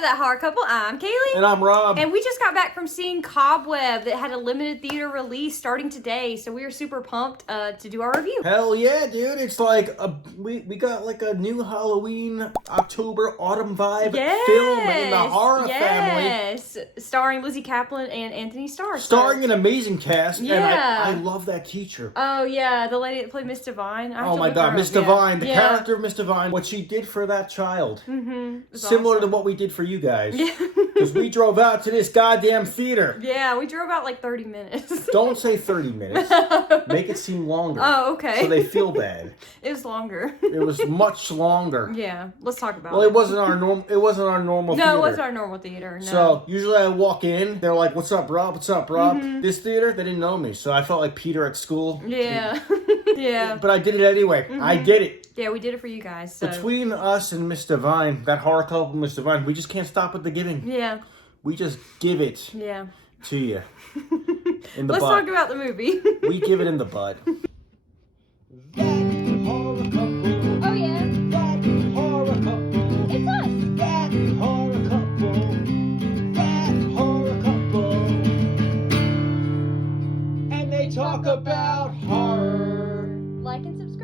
to That Horror Couple. I'm Kaylee. And I'm Rob. And we just got back from seeing Cobweb that had a limited theater release starting today. So we are super pumped to do our review. Hell yeah, dude. It's like, we got like a new Halloween, October, autumn vibe film in the horror family. Yes. Starring Lizzie Kaplan and Anthony Starr. Starring an amazing cast. Yeah. And I love that teacher. Oh, yeah. The lady that played Miss Divine. Oh my God, Miss Divine. The character of Miss Divine. What she did for that child. Similar to what we did for you guys. Because we drove out to this goddamn theater. Yeah, we drove out like 30 minutes. Don't say 30 minutes. Make it seem longer. Oh, okay. So they feel bad. It was longer. It was much longer. Yeah, let's talk about it. Well, it wasn't our normal theater. No, it wasn't our normal theater. No. So usually I walk in, they're like, "What's up, Rob? What's up, Rob?" This theater, they didn't know me, so I felt like Peter at school. Yeah. Yeah. But I did it anyway. I did it. Yeah, we did it for you guys. So. Between us and Miss Divine, that horror couple, Miss Divine, we just can't stop with the giving. Yeah. We just give it to you. In the Let's butt. talk about the movie. We give it in the butt. That horror couple. Oh, yeah. That horror couple. It's us. That horror couple. That horror couple. And they talk about horror. Like and subscribe.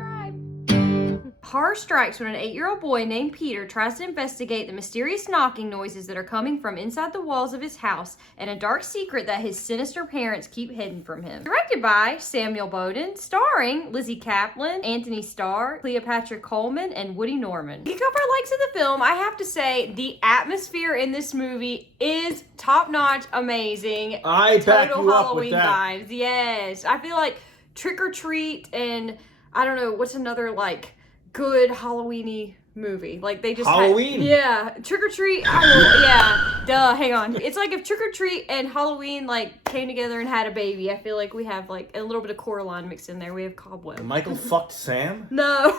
Horror strikes when an 8-year-old boy named Peter tries to investigate the mysterious knocking noises that are coming from inside the walls of his house and a dark secret that his sinister parents keep hidden from him. Directed by Samuel Bowden, starring Lizzie Kaplan, Anthony Starr, Cleopatra Coleman, and Woody Norman. To kick off our likes of the film, I have to say the atmosphere in this movie is top-notch, amazing. I back Total you up Halloween with that. vibes. Yes. I feel like Trick or Treat and I don't know, what's another like good Halloween-y movie. Like they just Halloween. Trick or Treat. Hang on. It's like if Trick or Treat and Halloween like came together and had a baby. I feel like we have like a little bit of Coraline mixed in there. We have Cobweb. Michael fucked Sam? No.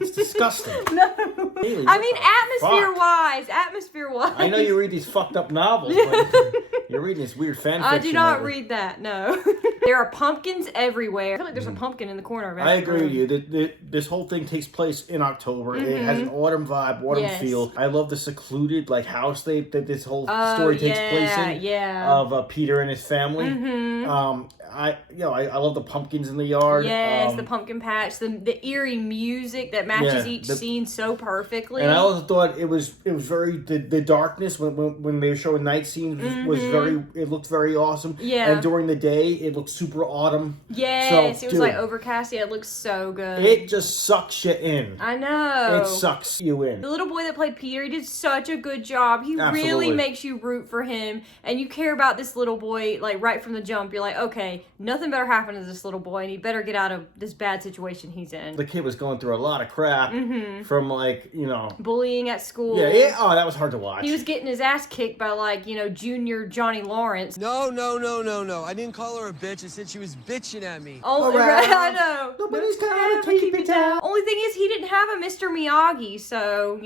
It's disgusting. No. Haley, I mean atmosphere-wise. I know you read these fucked up novels, but you're reading this weird fan fiction. I do not lately. read that, no. There are pumpkins everywhere. I feel like there's a pumpkin in the corner of every I agree room. with you. This whole thing takes place in October. It has an autumn vibe, autumn feel. I love the secluded like house that this whole story takes place in. Of Peter and his family. I love the pumpkins in the yard. Yes, the pumpkin patch, the eerie music that matches each scene so perfectly. And I also thought it was very the darkness when they were showing night scenes was it looked very awesome. Yeah. And during the day it looked super autumn. Yes, so, it was like overcast. Yeah, it looks so good. It just sucks you in. I know. It sucks you in. The little boy that played Peter, he did such a good job. He really makes you root for him, and you care about this little boy like right from the jump. You're like, okay, nothing better happen to this little boy, and he better get out of this bad situation he's in. The kid was going through a lot of crap from bullying at school. Yeah. Oh, that was hard to watch. He was getting his ass kicked by junior Johnny Lawrence. No. I didn't call her a bitch. I said she was bitching at me. Oh, right. I know. Nobody's gonna keep it down. Only thing is, he didn't have a Mr. Miyagi, so,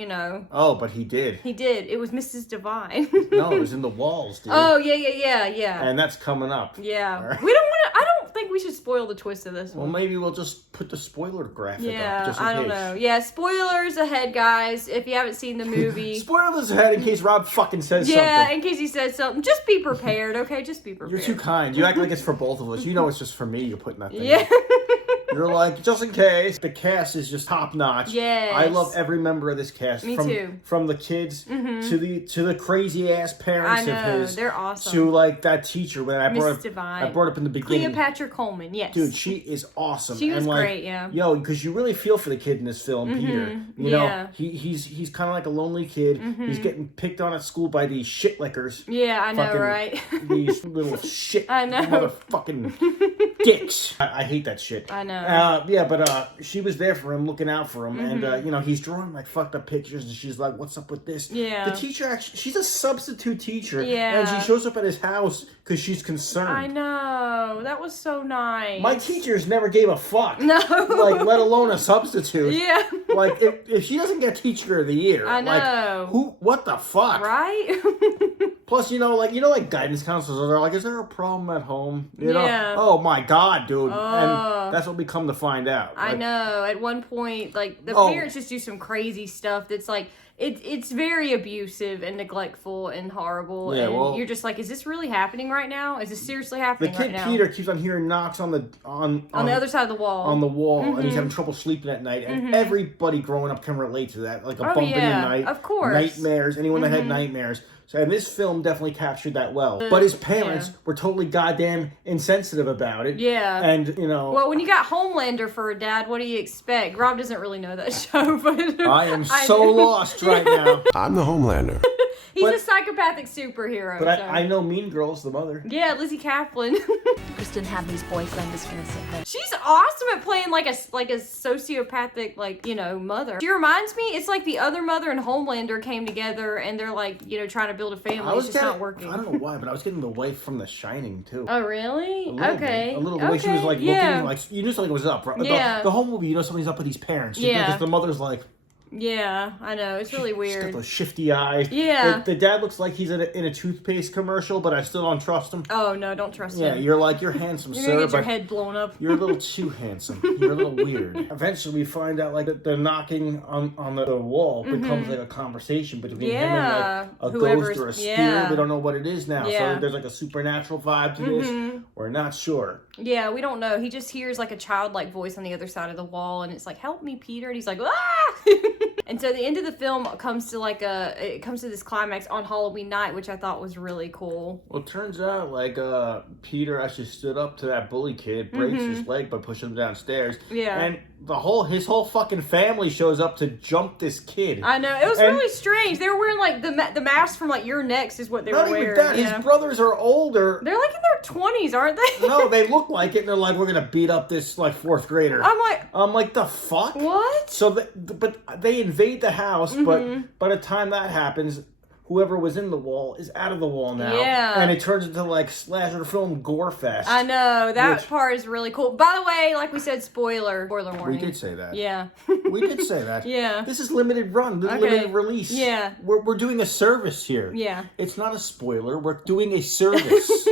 Oh, but he did. He did. It was Mrs. Divine. No, it was in the walls, dude. Oh, yeah. And that's coming up. Yeah. Right. I don't think we should spoil the twist of this one. Well, maybe we'll just put the spoiler graphic up, just in I don't case. know. Yeah, spoilers ahead, guys, if you haven't seen the movie. Spoilers ahead in case Rob fucking says something. Yeah, in case he says something. Just be prepared, okay? Just be prepared. You're too kind. You act like it's for both of us. You know it's just for me you're putting that thing Yeah. up. You're like, just in case. The cast is just top notch. Yes. I love every member of this cast. Me too. From the kids to the crazy ass parents I know, of his. they're awesome. To like that teacher when I Miss Divine. I brought up in the beginning. Cleopatra Coleman, yes. Dude, she is awesome. She was and great, yeah. Yo, because you really feel for the kid in this film, Peter. You know, he's kind of like a lonely kid. He's getting picked on at school by these shit lickers. Yeah, I know, right? These little shit I know. motherfucking dicks. I hate that shit. I know. But she was there for him, looking out for him, and he's drawing like fucked up pictures, and she's like, "What's up with this?" Yeah. The teacher actually, she's a substitute teacher, Yeah. and she shows up at his house because she's concerned. I know. That was so nice. My teachers never gave a fuck. No. Like, let alone a substitute. Yeah. Like, if she doesn't get Teacher of the Year, I know. Like, what the fuck? Right? Plus, like guidance counselors are like, is there a problem at home? You know? Yeah. Oh my God, dude. And that's what we come to find out. I know. At one point, like, the parents just do some crazy stuff that's like, it's very abusive and neglectful and horrible. Yeah, and well, you're just like, is this really happening right now? Is this seriously happening right now? The kid Peter keeps on hearing knocks on the other side of the wall. On the wall, and he's having trouble sleeping at night. And everybody growing up can relate to that, like a bump in the night, of course, nightmares. Anyone that had nightmares. So, and this film definitely captured that well. But his parents were totally goddamn insensitive about it. Yeah. And, you know... Well, when you got Homelander for a dad, what do you expect? Rob doesn't really know that show, but... I am so lost right now. I'm the Homelander. He's a psychopathic superhero. But I know Mean Girls, the mother. Yeah, Lizzie Kaplan. Kristen Hadley's boyfriend is innocent. She's awesome at playing like a sociopathic, like, you know, mother. She reminds me, it's like the other mother and Homelander came together and they're like, you know, trying to build a family. It's just not working. I don't know why, but I was getting the wife from The Shining too. Oh, really? Okay. A little. The way she was like looking, like you knew something was up. Right? Yeah. The whole movie, you know something's up with these parents. Yeah. Because the mother's like. Yeah, I know. It's really weird. She's got those shifty eyes. Yeah. The dad looks like he's in a toothpaste commercial, but I still don't trust him. Oh, no, don't trust him. Yeah, you're handsome, you're sir. You're going to get your head blown up. You're a little too handsome. You're a little weird. Eventually, we find out, like, the knocking on the wall becomes, like, a conversation between him and, like, a ghost or a spirit. We don't know what it is now. Yeah. So there's, like, a supernatural vibe to this. We're not sure. Yeah, we don't know. He just hears, like, a childlike voice on the other side of the wall, and it's like, help me, Peter. And he's like, ah! And so the end of the film comes to this climax on Halloween night, which I thought was really cool. Well, it turns out like Peter actually stood up to that bully kid, breaks his leg by pushing him downstairs. Yeah. And his whole fucking family shows up to jump this kid. I know. It was really strange. They were wearing like the mask from like You're Next is what they were wearing. Not even that. His brothers are older. They're like in their 20s, aren't they? No, they look like it, and they're like, we're gonna beat up this like 4th grader. I'm like, the fuck? What? So but they invade the house, but by the time that happens, whoever was in the wall is out of the wall now. Yeah. And it turns into like slasher film gore fest. I know. That part is really cool. By the way, like we said, spoiler warning. We did say that. Yeah. We did say that. Yeah. This is limited run, limited release. Yeah. We're doing a service here. Yeah. It's not a spoiler. We're doing a service.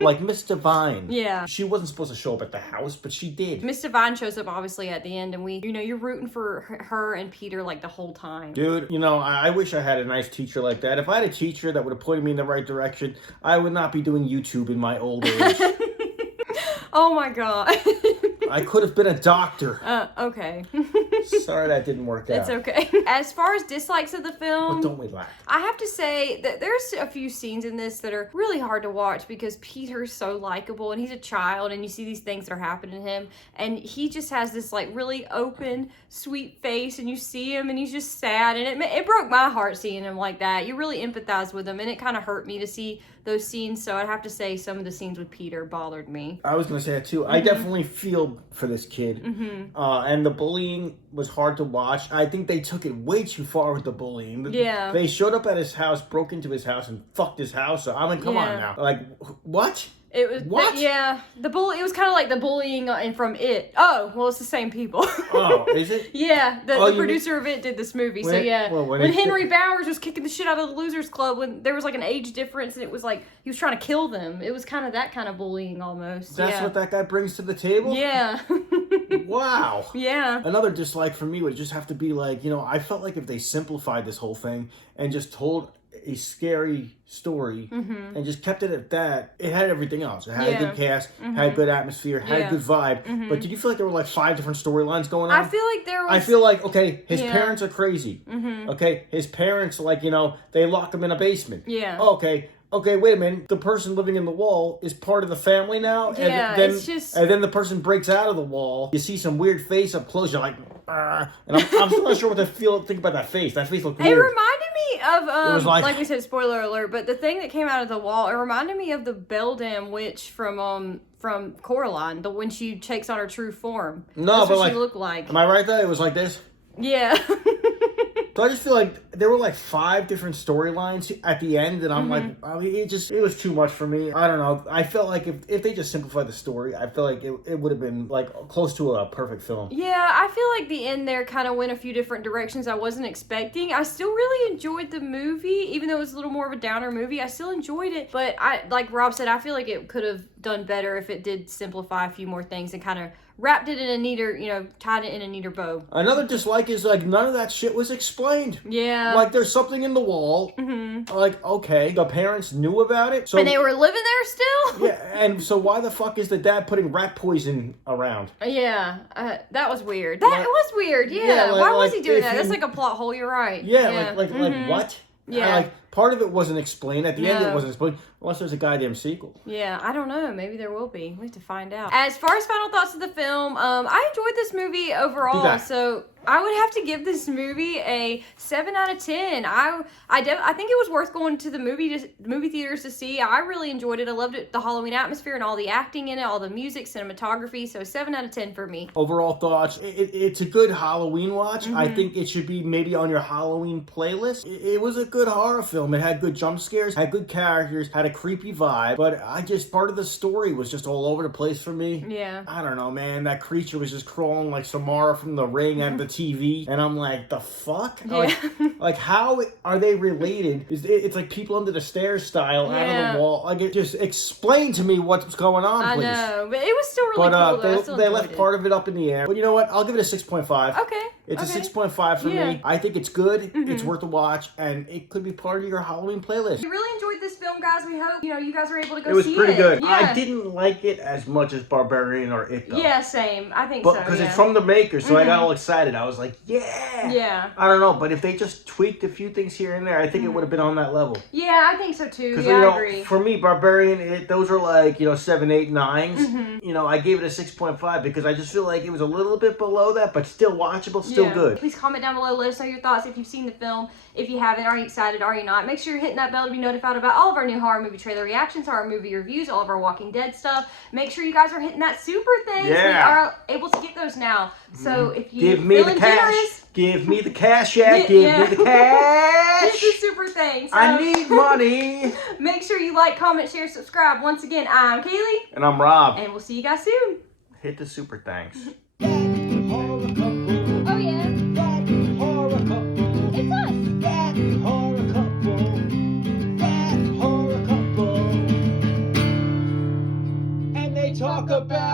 Like Miss Divine. Yeah. She wasn't supposed to show up at the house, but she did. Miss Divine shows up obviously at the end, and you're rooting for her and Peter like the whole time. Dude, I wish I had a nice teacher like that. If I had a teacher that would have pointed me in the right direction, I would not be doing YouTube in my old age. Oh my god. I could have been a doctor. Okay. Sorry that didn't work out. It's okay. As far as dislikes of the film, but don't we laugh? I have to say that there's a few scenes in this that are really hard to watch because Peter's so likable and he's a child and you see these things that are happening to him and he just has this like really open, sweet face and you see him and he's just sad and it broke my heart seeing him like that. You really empathize with him and it kind of hurt me to see those scenes, so I'd have to say some of the scenes with Peter bothered me. I was going to say that too. I definitely feel for this kid. And the bullying was hard to watch. I think they took it way too far with the bullying. Yeah. They showed up at his house, broke into his house, and fucked his house up. I mean, come on now. Like, what? It was what? The bully. It was kind of like the bullying from It. Oh, well, it's the same people. Oh, is it? Yeah, the producer of It did this movie. So yeah, when Henry Bowers was kicking the shit out of the Losers Club, when there was like an age difference, and it was like he was trying to kill them. It was kind of that kind of bullying almost. That's what that guy brings to the table. Yeah. Wow. Yeah. Another dislike for me would just have to be like, I felt like if they simplified this whole thing and just told a scary story and just kept it at that, it had everything else. It had a good cast, had a good atmosphere, had a good vibe. But did you feel like there were like 5 different storylines going on? I feel like there was... I feel like, okay, his parents are crazy. Okay, his parents, like, they lock him in a basement. Yeah. Okay, wait a minute. The person living in the wall is part of the family now? Yeah, and then, it's just... And then the person breaks out of the wall. You see some weird face up close. You're like, and I'm still not sure what to think about that face. That face looked weird. It reminded me of, it was like we said, spoiler alert, but the thing that came out of the wall, it reminded me of the Beldam witch from Coraline, when she takes on her true form. No, That's but what she looked like. Am I right though? It was like this? Yeah. So I just feel like there were like 5 different storylines at the end, and I'm like, I mean, it was too much for me. I don't know. I felt like if they just simplified the story, I feel like it would have been like close to a perfect film. Yeah, I feel like the end there kind of went a few different directions I wasn't expecting. I still really enjoyed the movie, even though it was a little more of a downer movie. I still enjoyed it, but like Rob said, I feel like it could have done better if it did simplify a few more things and kind of wrapped it in a neater, tied it in a neater bow. Another dislike is like none of that shit was explained. Yeah. Like there's something in the wall. Like, okay, the parents knew about it. So and they were living there still? Yeah, and so why the fuck is the dad putting rat poison around? Yeah, that was weird. That was weird, yeah. Why was he doing that? That's like a plot hole, you're right. Yeah. Like what? Yeah. Like, part of it wasn't explained. At the end, it wasn't explained. Unless there's a goddamn sequel. Yeah, I don't know. Maybe there will be. We have to find out. As far as final thoughts of the film, I enjoyed this movie overall. So I would have to give this movie a 7 out of 10. I think it was worth going to the movie theaters to see. I really enjoyed it. I loved it, the Halloween atmosphere and all the acting in it, all the music, cinematography. So 7 out of 10 for me. Overall thoughts, it's a good Halloween watch. I think it should be maybe on your Halloween playlist. It was a good horror film. It had good jump scares, had good characters, had a creepy vibe, but part of the story was just all over the place for me. Yeah. I don't know, man. That creature was just crawling like Samara from The Ring at the TV, and I'm like, the fuck? Yeah. Like how are they related? It's like people under the stairs style out of the wall. Like, just explain to me what's going on, please. I know, but it was still really cool, though. They left part of it up in the air. But you know what? I'll give it a 6.5. Okay. It's a 6.5 for me. I think it's good. It's worth a watch, and it could be part of your Halloween playlist. We really enjoyed this film, guys. We hope you guys were able to go see it. It was pretty good. Yeah. I didn't like it as much as Barbarian or It, though. Yeah, same. I think so. Because it's from the makers, so I got all excited. I was like, yeah. Yeah. I don't know, but if they just tweaked a few things here and there, I think it would have been on that level. Yeah, I think so too. Because I agree. for me, Barbarian, those are like 7, 8, 9s. I gave it a 6.5 because I just feel like it was a little bit below that, but still watchable, still good. Please comment down below. Let us know your thoughts if you've seen the film. If you haven't, are you excited? Are you not? Make sure you're hitting that bell to be notified about all of our new horror movie trailer reactions, horror movie reviews, all of our Walking Dead stuff. Make sure you guys are hitting that super thing. Yeah. We are able to get those now. So if you give me the cash. Give me the cash, yeah. Give me the cash. It's a super thing. So I need money. Make sure you like, comment, share, subscribe. Once again, I'm Kaylee. And I'm Rob. And we'll see you guys soon. Hit the super thanks. Oh, yeah. That horror couple. It's us. That horror couple. That horror couple. And they talk about